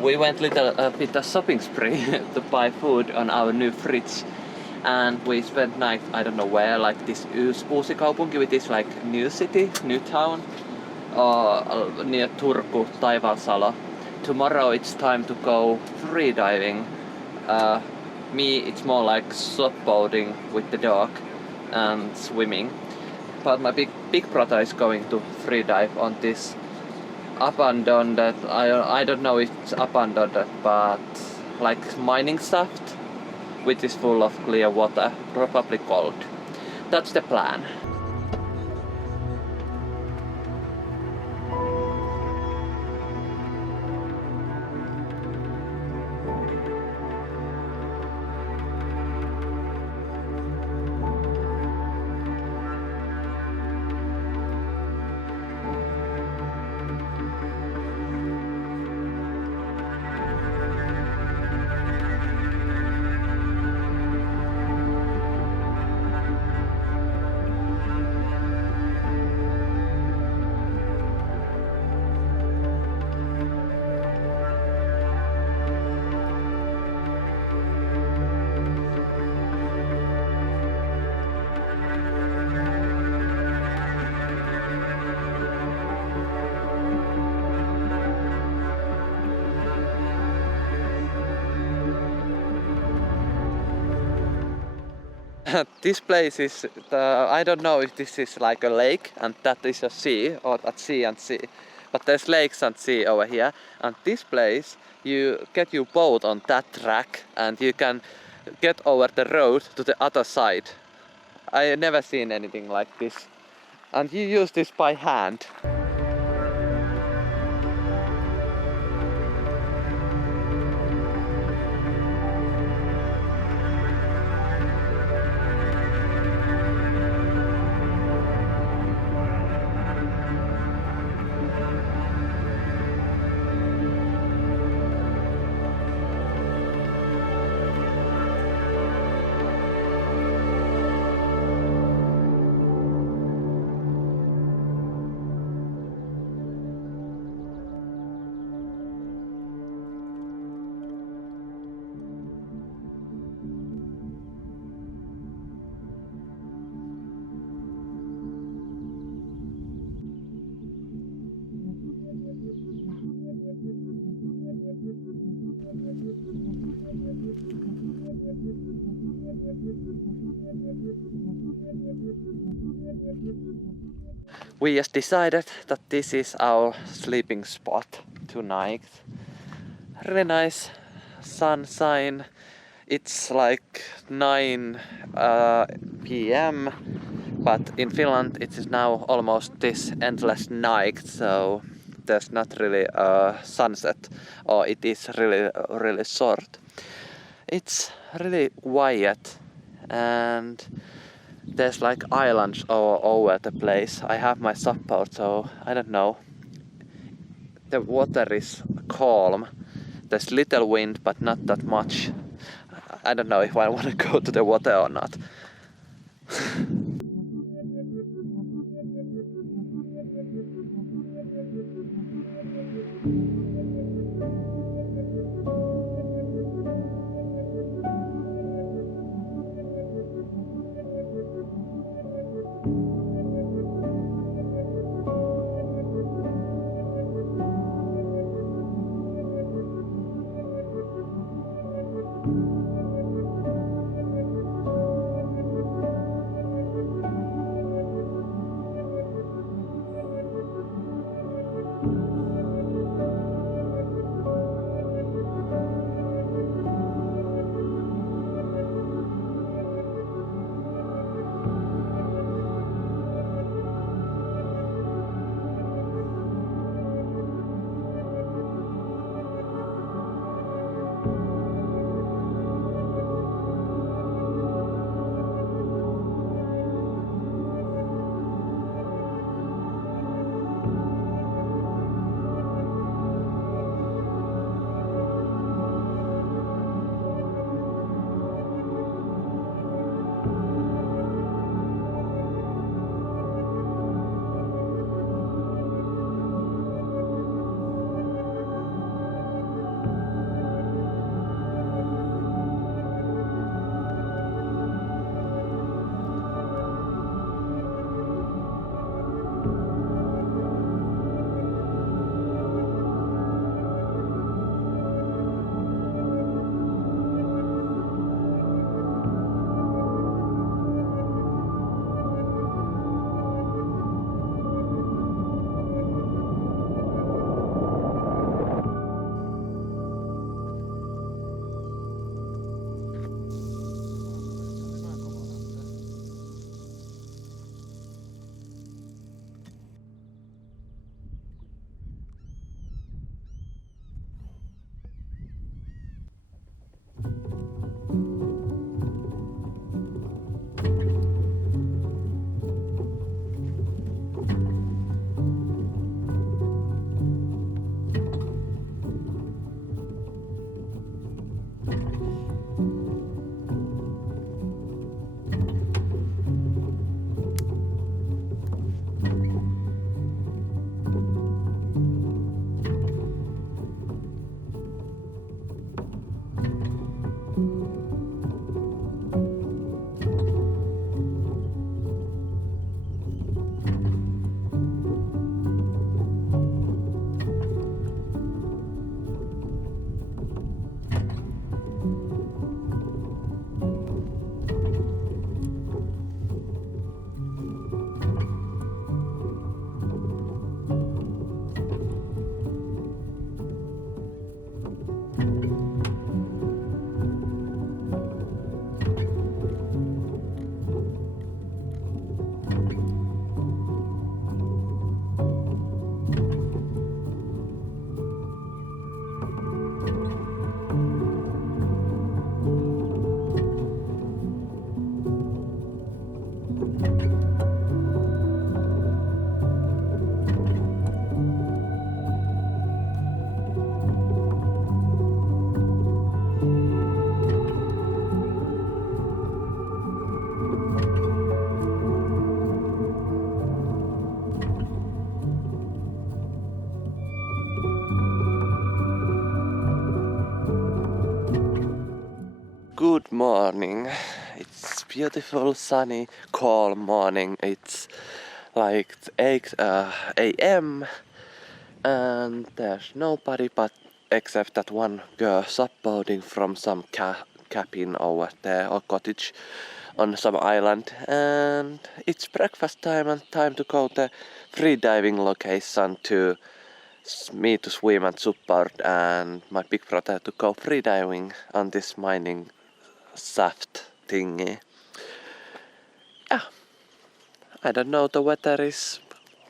We went little bit of shopping spree to buy food on our new fridge, and we spent night I don't know where, like this Uusikaupunki, which is like new city, new town, near Turku, Taivassalo. Tomorrow it's time to go free diving. Me, it's more like boating with the dog and swimming. But my big brother is going to free dive on this abandoned, I don't know if it's abandoned, but like mining shaft, which is full of clear water, probably cold. That's the plan. This place is, I don't know if this is like a lake and that is a sea, or at sea and sea. But there's lakes and sea over here. And this place, you get your boat on that track and you can get over the road to the other side. I never seen anything like this. And you use this by hand. We just decided that this is our sleeping spot tonight. Really nice sunshine. It's like 9 p.m. but in Finland it is now almost this endless night, so there's not really a sunset, or it is really short. It's really quiet and there's like islands all over the place. I have my support, so I don't know. The water is calm. There's little wind, but not that much. I don't know if I want to go to the water or not. Good morning. It's beautiful, sunny, calm morning. It's like 8 a.m. and there's nobody but except that one girl supporting from some cabin over there or cottage on some island, and it's breakfast time and time to go to free diving location to me to swim and support and my big brother to go free diving on this mining shaft thingy. Yeah, I don't know, the weather is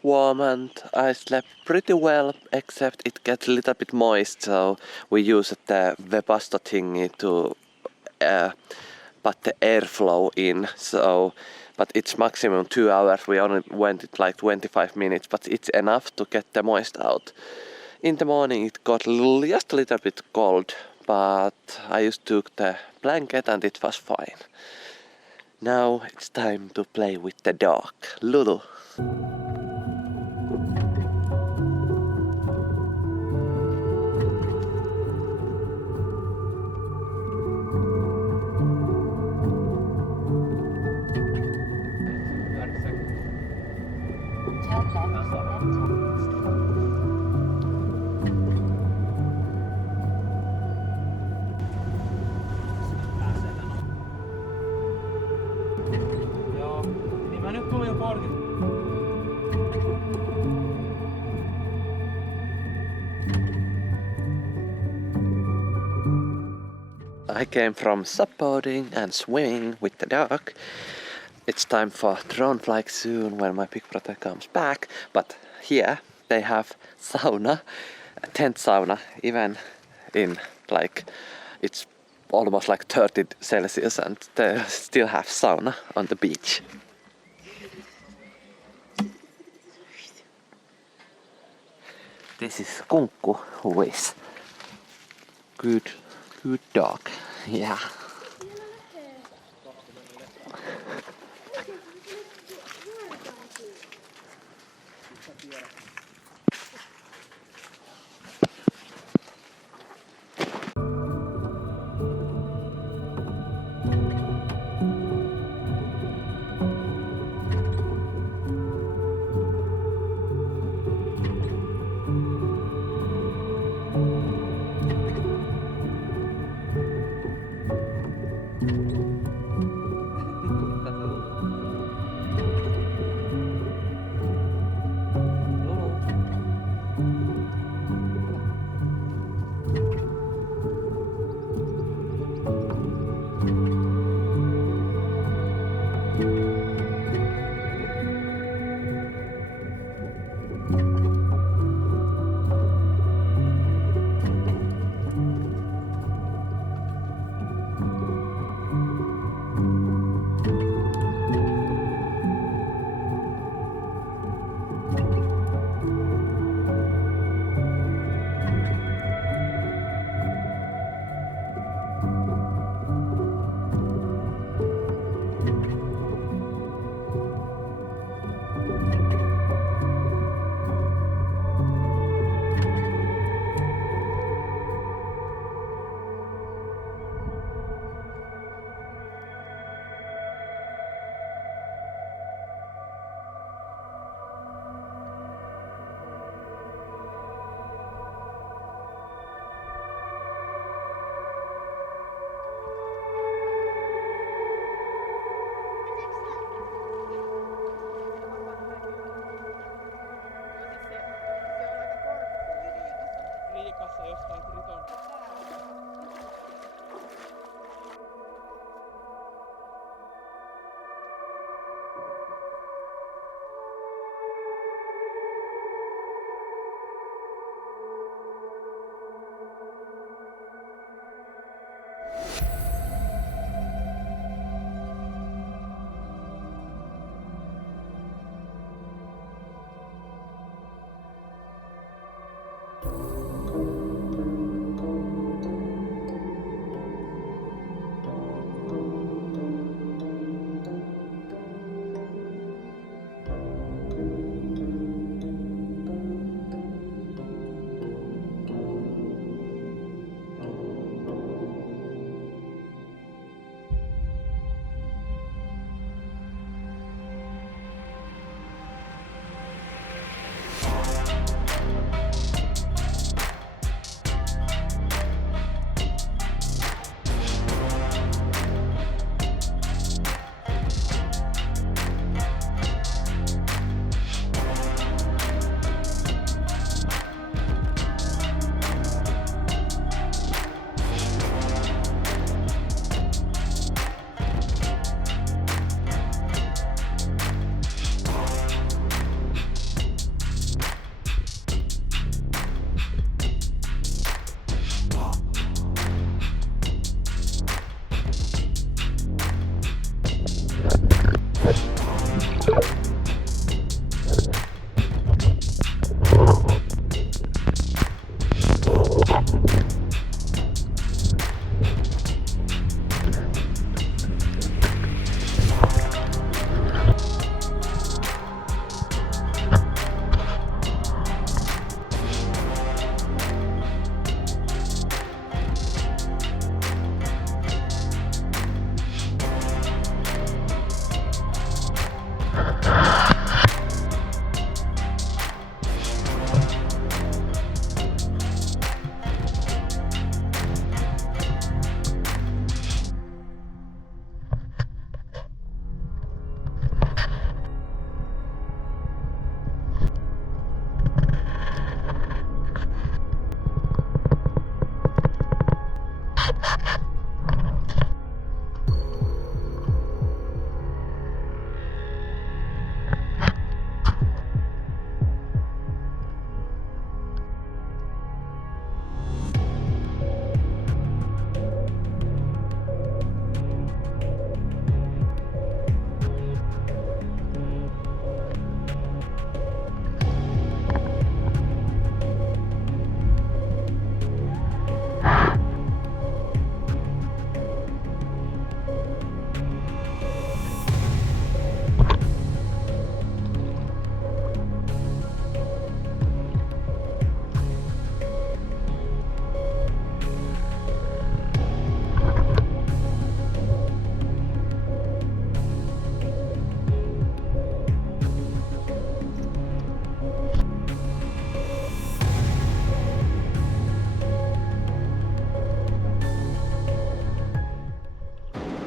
warm and I slept pretty well, except it gets a little bit moist, so we used the Webasto thingy to put the airflow in, so but it's maximum 2 hours. We only went it like 25 minutes, but it's enough to get the moist out. In the morning it got just a little bit cold, but I just took the blanket and it was fine. Now it's time to play with the dog, Lulu. I came from supporting and swimming with the dog. It's time for drone flight soon when my big brother comes back, but here they have sauna, a tent sauna, even in like it's almost like 30 Celsius and they still have sauna on the beach. This is Kunkku, who is good dog. Yeah.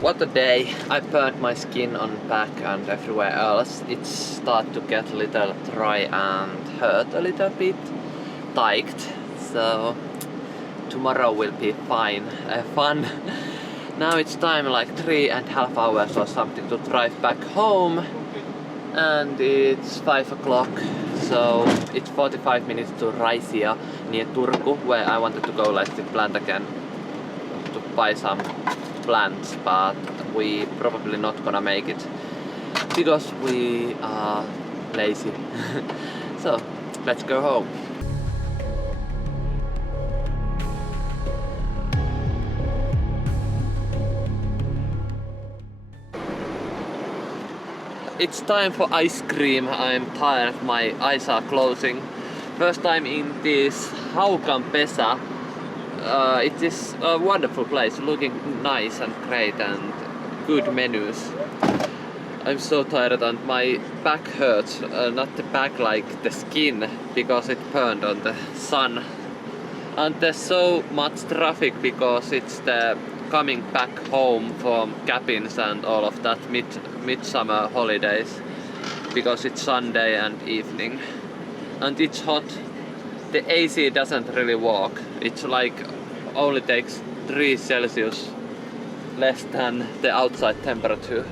What a day! I burnt my skin on back and everywhere else. It started to get a little dry and hurt a little bit, tight. So tomorrow will be fine, fun. Now it's time like 3.5 hours or something to drive back home, and it's 5 o'clock. So it's 45 minutes to Raisia near Turku, where I wanted to go like to plant again to buy some plants, but we probably not gonna make it because we are lazy. So let's go home. It's time for ice cream. I'm tired, my eyes are closing. First time in this Haukanpesä. It is a wonderful place, looking nice and great and good menus. I'm so tired and my back hurts, not the back like the skin, because it burned on the sun. And there's so much traffic because it's the coming back home from cabins and all of that midsummer holidays, because it's Sunday and evening. And it's hot. The AC doesn't really work. It's like only takes 3 Celsius less than the outside temperature.